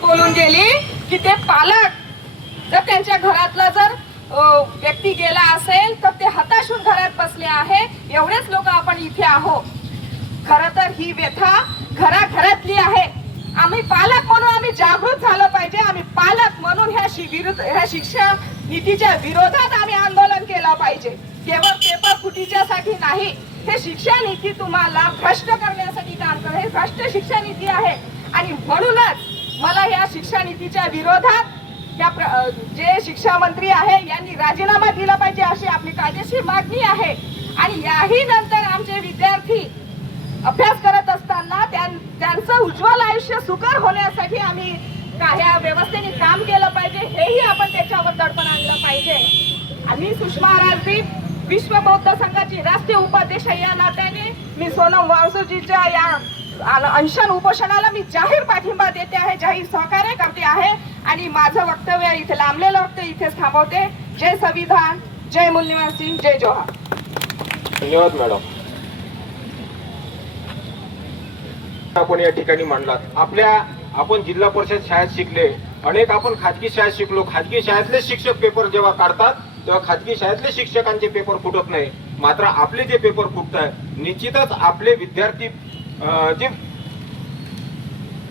बोलून गेली की ते पालक जर त्यांच्या घरातला जर व्यक्ती गेला असेल तर ते हताश होऊन घरात बसले आहे. एवढेच लोक आपण इथे आहोत. खरं तर ही व्यथा घराघरातली आहे. आम्ही पालक म्हणून आम्ही जागृत झालं पाहिजे. आम्ही पालक म्हणून ह्या शिक्षण नीतीच्या विरोधात आम्ही आंदोलन केलं पाहिजे. केवळ पेपर फुटीच्यासाठी नाही. हे शिक्षण नीती तुम्हाला भ्रष्ट करण्यासाठी काम करते. हे भ्रष्ट शिक्षण नीती आहे आणि म्हणूनच मला या शिक्षण नीतीच्या विरोधात जे शिक्षा मंत्री आहे यांनी राजीनामा दिला पाहिजे अशी आपली कायदेशीर मागणी आहे. आणि याही नंतर आमचे विद्यार्थी अभ्यास करत असताना त्यांचं उज्ज्वल आयुष्य सुकर होण्यासाठी आम्ही ह्या व्यवस्थेने काम केलं पाहिजे. हेही आपण त्याच्यावर दडपण आणलं पाहिजे. आम्ही सुषमा राजदीप विश्व बौद्ध संघाची राष्ट्रीय उपाध्यक्ष या नात्याने मी सोनम वांगचुकजीच्या या अनशन उपोषणाला मी जाहीर पाठिंबा देते आहे, जाहीर सहकार्य करते आहे. आणि माझं वक्तव्य इथे लांबलेलं वक्तव्य इथेच थांबवते. जय संविधान, जय मूल्यवान सिंह, जय जोहार. धन्यवाद मॅडम. आपण या ठिकाणी मांडलात. आपण जिल्हा परिषद शाळेत शिकले, अनेक आपण खाजगी शाळेत शिकलो. खाजगी शाळेतले शिक्षक पेपर जेव्हा काढतात तेव्हा खाजगी शाळेतले शिक्षकांचे पेपर फुटत नाही. मात्र आपले जे पेपर फुटत आहेत, निश्चितच आपले विद्यार्थी जे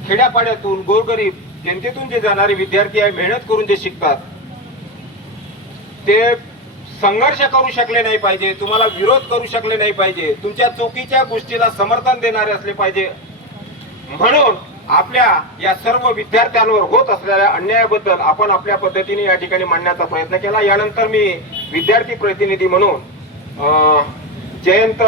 खेड्यापाड्यातून गोरगरीब जनतेतून जे जाणारे विद्यार्थी आहे, मेहनत करून जे शिकतात, ते संघर्ष करू शकले नाही पाहिजे, तुम्हाला विरोध करू शकले नाही पाहिजे, तुमच्या चुकीच्या गोष्टीला समर्थन देणारे असले पाहिजे. म्हणून आपल्या या सर्व विद्यार्थ्यांवर होत असलेल्या अन्यायाबद्दल आपण आपल्या पद्धतीने या ठिकाणी मांडण्याचा प्रयत्न केला. यानंतर मी विद्यार्थी प्रतिनिधी म्हणून जयंत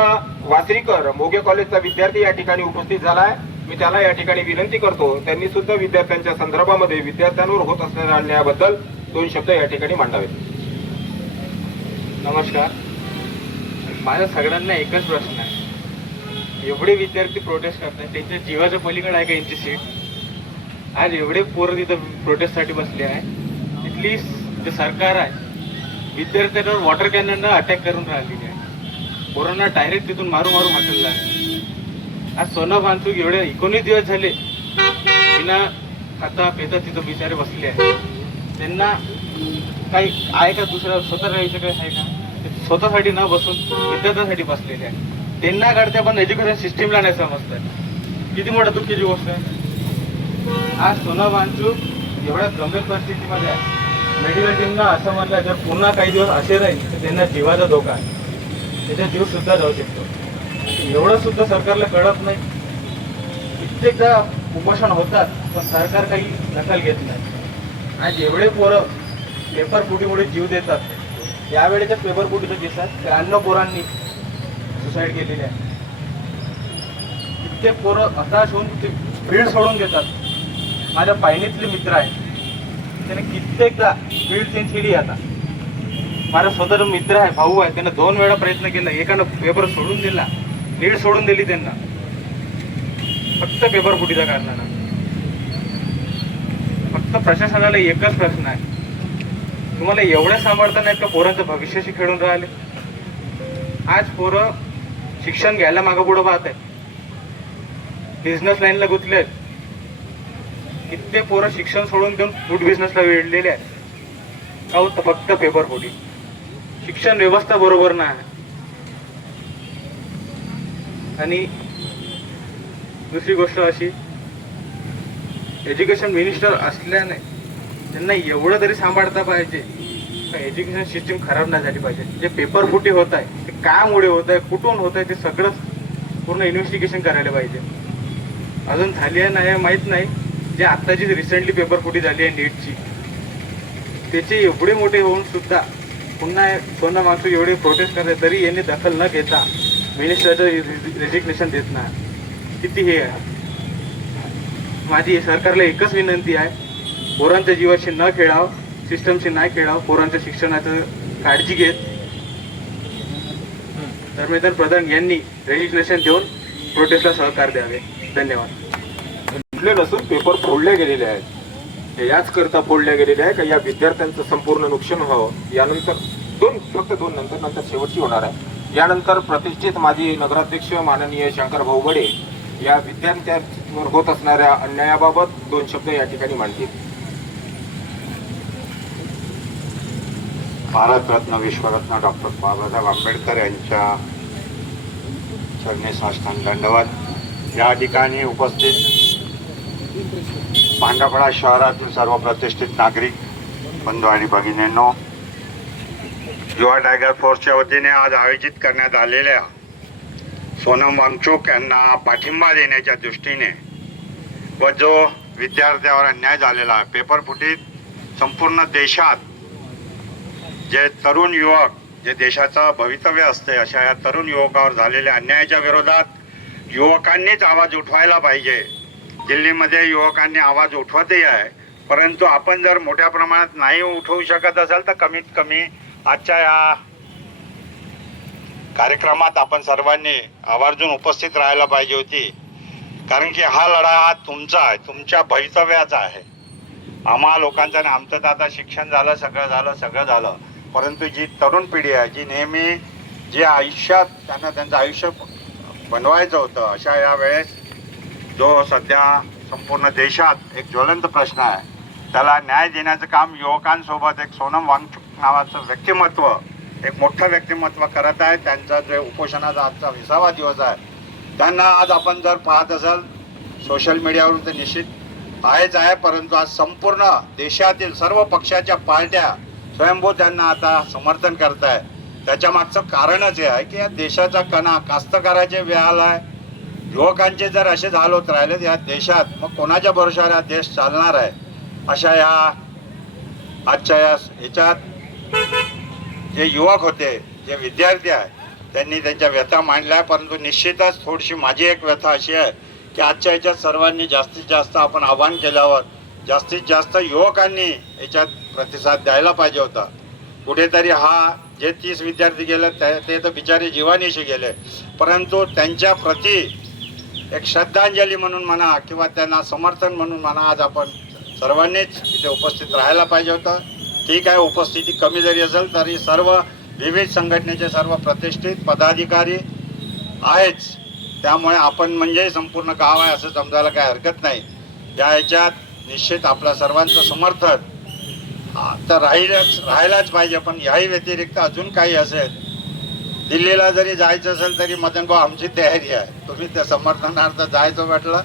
वासरीकर मोगे कॉलेजचा विद्यार्थी या ठिकाणी उपस्थित झाला आहे. मी त्याला या ठिकाणी विनंती करतो, त्यांनी सुद्धा विद्यार्थ्यांच्या संदर्भामध्ये विद्यार्थ्यांवर होत असलेल्या अन्यायाबद्दल 2 शब्द या ठिकाणी मांडावेत. नमस्कार. माझ्या सगळ्यांना एकच प्रश्न आहे. एवढे विद्यार्थी प्रोटेस्ट करतात, त्यांच्या जीवाच्या पलीकडे आहे का यांची सीट? आज एवढे पोरं तिथं प्रोटेस्टसाठी बसले आहे. तिथली जे सरकार आहे विद्यार्थ्यांवर वॉटर कॅनननं अटॅक करून राहिलेली आहे. पोरांना डायरेक्ट तिथून मारू हाकलला आहे. आज सोनम वांगचुक एवढे 19 दिवस झाले बिना खाता पेता तिथं बिचारे बसले आहे. त्यांना काही आहे का दुसरं स्वतः राहायचं काही आहे का? स्वतःसाठी न बसून विद्यार्थ्यांसाठी बसलेले आहे. त्यांना काढते पण एज्युकेशन सिस्टीमला नाही समजतात. किती मोठा दुःखीची गोष्ट आहे. आज सोनम वांगचुक एवढ्या गंभीर परिस्थितीमध्ये आहे. मेडिकल टीमला असं म्हटलं, जर पुन्हा काही दिवस असे राहील तर त्यांना जीवाचा धोका आहे, त्याचा जीव सुद्धा जाऊ शकतो. एवढं सुद्धा सरकारला कळत नाही. कित्येकदा उपोषण होतात पण सरकार काही दखल घेत नाही. आज एवढे पोरं पेपर फुटीमुळे जीव देतात. यावेळेच्या पेपर फुटीच्या दिवसात 93 पोरांनी सुसाईड केलेली आहे. कित्येक पोरं हताश होऊन बीड सोडून देतात. माझ्या पायनीतले मित्र आहे, त्याने कित्येकदा बीड चेंज केली. आता माझा स्वतःचा मित्र आहे, भाऊ आहे, त्यानं 2 वेळा प्रयत्न केला. एकानं पेपर सोडून दिला, लीड सोडून दिली त्यांना, फक्त पेपर फुटीचा कारणानं. फक्त प्रशासनाला एकच प्रश्न आहे, तुम्हाला एवढं सांभाळता नाहीत का पोरांचं भविष्याशी खेळून राहिले? आज पोरं शिक्षण घ्यायला मागं पुढं पाहत आहेत, बिझनेस लाईनला गुंतले आहेत. कित्येक पोरं शिक्षण सोडून देऊन फूड बिझनेसला वेढलेले आहेत. का होतं? फक्त पेपर फुटी. शिक्षण व्यवस्था बरोबर नाही. आणि दुसरी गोष्ट अशी, एज्युकेशन मिनिस्टर असल्याने त्यांना एवढं तरी सांभाळता पाहिजे का एज्युकेशन सिस्टीम खराब नाही झाली पाहिजे. जे पेपर फुटी होत आहे ते कामुळे होत आहे, कुठून होत आहे, ते सगळं पूर्ण इन्व्हेस्टिगेशन करायला पाहिजे. अजून झाली आहे नाही माहीत नाही. जे आत्ताची रिसेंटली पेपर फुटी झाली आहे नीटची, त्याचे एवढे मोठे होऊन सुद्धा पुन्हा सोनम वांगचुक एवढे प्रोटेस्ट करते तरी यांनी दखल न घेता मिनिस्टरचं रेजिग्नेशन देत नाही. किती हे आहे. माझी सरकारला एकच विनंती आहे, पोरांच्या जीवाशी न खेळावं, सिस्टमशी नाही खेळावं, पोरांच्या शिक्षणाचं काळजी घेत धर्मेंद्र प्रधान यांनी रेजिग्नेशन देऊन प्रोटेस्टला सहकार द्यावे. धन्यवाद. कुठले नसून पेपर फोडले गेलेले आहेत. हे याच करता फोडल्या गेलेले आहे का या विद्यार्थ्यांचं संपूर्ण नुकसान व्हावं. यानंतर फक्त दोन नंतर शेवटची होणार आहे. यानंतर प्रतिष्ठित माजी नगराध्यक्ष माननीय शंकर भाऊ बडे या विद्यार्थ्यांच्या वर होत असणाऱ्या अन्यायाबाबत 2 शब्द या ठिकाणी मांडतील. भारतरत्न विश्वरत्न डॉक्टर बाबासाहेब आंबेडकर यांच्या चरणी साष्टांग दंडवत. या ठिकाणी उपस्थित भांडारपाडा शहरातील सर्व प्रतिष्ठित नागरिक बंधू आणि भगिनींनो, युवा टायगर फोर्सच्या वतीने आज आयोजित करण्यात आलेल्या सोनम वांगचुक यांना पाठिंबा देण्याच्या दृष्टीने व जो विद्यार्थ्यावर अन्याय झालेला आहे, पेपरफुटीत संपूर्ण देशात जे तरुण युवक, जे देशाचं भवितव्य असते, अशा या तरुण युवकावर झालेल्या अन्यायाच्या विरोधात युवकांनीच आवाज उठवायला पाहिजे. दिल्लीमध्ये युवकांनी आवाज उठवतही आहे, परंतु आपण जर मोठ्या प्रमाणात नाही उठवू शकत असाल तर कमीत कमी आजच्या या कार्यक्रमात आपण सर्वांनी आवर्जून उपस्थित राहायला पाहिजे होती. कारण की हा लढा हा तुमचा आहे, तुमच्या भवितव्याचा आहे. आम्हा लोकांचं आणि आमचं तर आता शिक्षण झालं, सगळं झालं, परंतु जी तरुण पिढी आहे, जी नेहमी जे आयुष्यात त्यांना त्यांचं आयुष्य बनवायचं होतं, अशा या वेळेस जो सध्या संपूर्ण देशात एक ज्वलंत प्रश्न आहे, त्याला न्याय देण्याचं काम युवकांसोबत एक सोनम वांगचुक नावाचं व्यक्तिमत्व, एक मोठं व्यक्तिमत्व करत आहे. त्यांचा जे उपोषणाचा आजचा 20वा दिवस आहे, त्यांना आज आपण जर पाहत असाल सोशल मीडियावरून तर निश्चित आहेच आहे, परंतु आज संपूर्ण देशातील सर्व पक्षाच्या पार्ट्या स्वयंभू त्यांना आता समर्थन करत आहे. त्याच्या मागचं कारणच हे आहे की या देशाचा कणा कास्तकाराचे वेहाल आहे. युवकांचे जर असे हाल होत राहिले या देशात, मग कोणाच्या भरोशावर हा देश चालणार आहे. अशा या आजच्या याच्यात जे युवक होते, जे विद्यार्थी आहे, त्यांनी त्यांच्या व्यथा मांडल्या. परंतु निश्चितच थोडीशी माझी एक व्यथा अशी आहे की आजच्या याच्यात सर्वांनी जास्तीत जास्त आपण आवाहन केल्यावर जास्तीत जास्त युवकांनी याच्यात प्रतिसाद द्यायला पाहिजे होता. कुठेतरी हा जे 30 विद्यार्थी गेले ते तर बिचारे जीवानीशी गेले, परंतु त्यांच्या प्रती एक श्रद्धांजली म्हणून म्हणा किंवा त्यांना समर्थन म्हणून म्हणा, आज आपण सर्वांनीच इथे उपस्थित राहायला पाहिजे होतं. ठीक आहे, उपस्थिती कमी जरी असेल तरी सर्व विविध संघटनेचे सर्व प्रतिष्ठित पदाधिकारी आहेच, त्यामुळे आपण म्हणजे संपूर्ण गाव आहे असं समजायला काही हरकत नाही. या ह्याच्यात निश्चित आपल्या सर्वांचं समर्थन तर राहिलाच पाहिजे. पण याही व्यतिरिक्त अजून काही असेल, दिल्लीला जरी जायचं असेल तरी मदन भाऊ आमची तयारी आहे. तुम्ही त्या समर्थनार्थ जायचं म्हटलं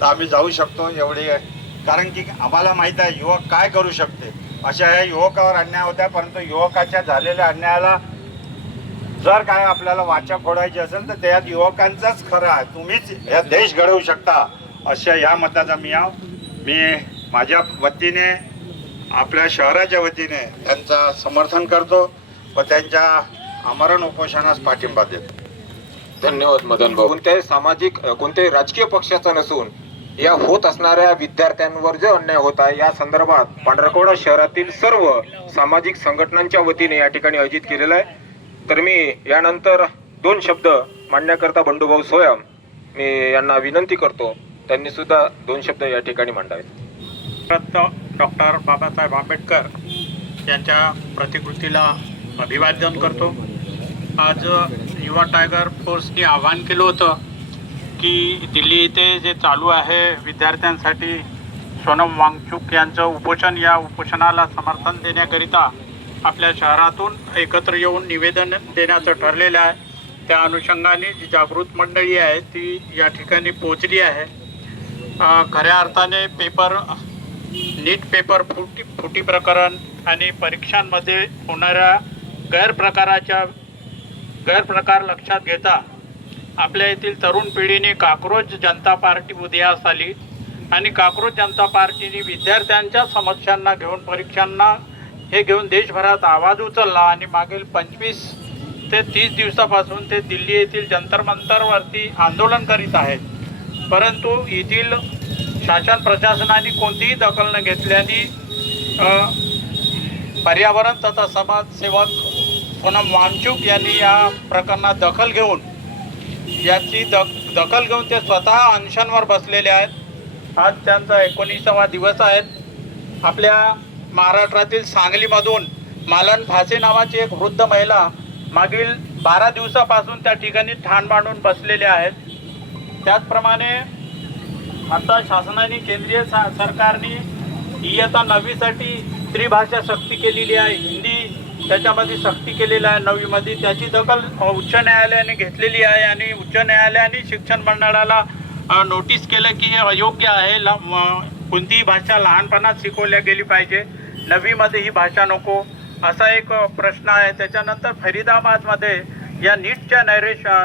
तर आम्ही जाऊ शकतो, एवढी आहे. कारण की आम्हाला माहीत आहे युवक काय करू शकते. अशा ह्या युवकावर अन्याय होत्या, परंतु युवकाच्या झालेल्या अन्यायाला जर काय आपल्याला वाचा फोडायची असेल तर त्यात युवकांचाच खरं आहे. तुम्हीच या देश घडवू शकता, अशा ह्या मताचा मी माझ्या वतीने, आपल्या शहराच्या वतीने त्यांचं समर्थन करतो व त्यांच्या आमरण उपोषणास पाठिंबा देतो. धन्यवाद मदन भाऊ. कोणत्याही सामाजिक, कोणत्याही राजकीय पक्षाचा नसून या होत असणाऱ्या विद्यार्थ्यांवर जो अन्याय होत आहे या संदर्भात पांढरकवडा शहरातील सर्व सामाजिक संघटनांच्या वतीने या ठिकाणी आयोजित केलेला आहे. तर मी यानंतर 2 शब्द मांडण्याकरता बंडूभाऊ सोयम मी यांना विनंती करतो, त्यांनी सुद्धा 2 शब्द या ठिकाणी मांडावेत. डॉक्टर बाबासाहेब आंबेडकर यांच्या प्रतिकृतीला अभिवादन करतो. आज युवा टायगर फोर्सने आवाहन केलं होतं की दिल्ली येथे जे चालू आहे विद्यार्थ्यांसाठी सोनम वांगचुक यांचं उपोषण, या उपोषणाला समर्थन देण्याकरिता आपल्या शहरातून एकत्र येऊन निवेदन देण्याचं ठरलेलं आहे. त्या अनुषंगाने जी जागृत मंडळी आहे ती या ठिकाणी पोहोचली आहे. खऱ्या अर्थाने नीट पेपर फुटी प्रकरण आणि परीक्षांमध्ये होणाऱ्या गैरप्रकार लक्षात घेता आपल्या येथील तरुण पिढीने काक्रोच जनता पार्टी उदयास आली आणि काक्रोच जनता पार्टीने विद्यार्थ्यांच्या समस्यांना घेऊन, परीक्षांना हे घेऊन देशभरात आवाज उचलला आणि मागील 25 ते 30 दिवसापासून ते दिल्ली येथील जंतर मंतरवरती आंदोलन करीत आहेत. परंतु येथील शासन प्रशासनाने कोणतीही दखल न घेतल्याने पर्यावरण तथा समाजसेवक सोनम वांगचुक यांनी या प्रकरणात दखल घेऊन ते स्वतः अनशनवर बसलेले आहेत. आज त्यांचा 19वा दिवस आहे. आपल्या महाराष्ट्रातील सांगलीमधून मालन फासे नावाची एक वृद्ध महिला मागील 12 दिवसापासून त्या ठिकाणी ठाण मांडून बसलेले आहेत. त्याचप्रमाणे आता शासनाने केंद्रीय सरकारने इयत्ता 9वीसाठी त्रिभाषा सक्ती केलेली आहे. हिंदी त्याच्यामध्ये सक्ती केलेली आहे 9वीमध्ये. त्याची दखल उच्च न्यायालयाने घेतलेली आहे आणि उच्च न्यायालयाने शिक्षण मंडळाला नोटीस केलं की हे अयोग्य आहे. कोणतीही भाषा लहानपणात शिकवल्या गेली पाहिजे, 9वीमध्ये ही भाषा नको असा एक प्रश्न आहे. त्याच्यानंतर फरीदाबादमध्ये या नीटच्या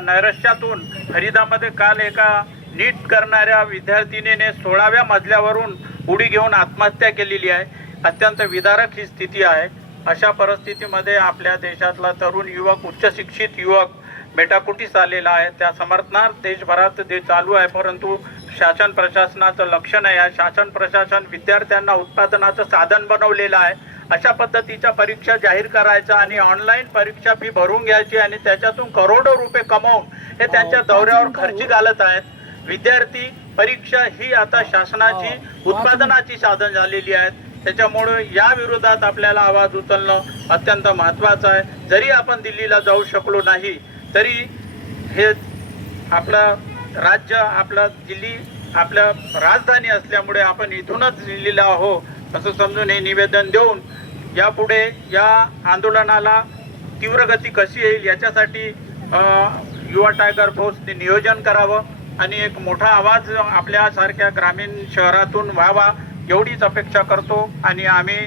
नैराश्यातून फरीदामध्ये काल एका नीट करणाऱ्या विद्यार्थिनीने 16व्या मजल्यावरून उडी घेऊन आत्महत्या केलेली आहे. अत्यंत विदारक ही स्थिती आहे. अशा परिस्थितीमध्ये आपल्या देशातला तरुण युवक, उच्च शिक्षित युवक मेटाकुटीस आलेला आहे. त्या समर्थनार्थ देशभरात ते चालू आहे, परंतु शासन प्रशासनाचं लक्ष नाही आहे. शासन प्रशासन विद्यार्थ्यांना उत्पादनाचं साधन बनवलेलं आहे. अशा पद्धतीच्या परीक्षा जाहीर करायचा आणि ऑनलाईन परीक्षा फी भरून घ्यायची आणि त्याच्यातून करोडो रुपये कमवून हे त्यांच्या दौऱ्यावर खर्ची घालत आहेत. विद्यार्थी परीक्षा ही आता शासनाची उत्पादनाची साधन झालेली आहे. त्याच्यामुळे या विरोधात आपल्याला आवाज उचलणं अत्यंत महत्त्वाचं आहे. जरी आपण दिल्लीला जाऊ शकलो नाही तरी हे आपलं राज्य, आपलं दिल्ली आपल्या राजधानी असल्यामुळे आपण इथूनच दिल्लीला आहो असं समजून हे निवेदन देऊन यापुढे या आंदोलनाला तीव्र गती कशी येईल याच्यासाठी युवा टायगर फोर्सने नियोजन करावं आणि एक मोठा आवाज आपल्यासारख्या ग्रामीण शहरातून व्हावा एवढीच अपेक्षा करतो. आणि आम्ही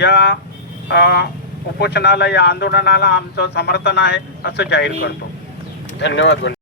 या उपोषणाला, या आंदोलनाला आमचं समर्थन आहे असं जाहीर करतो. धन्यवाद.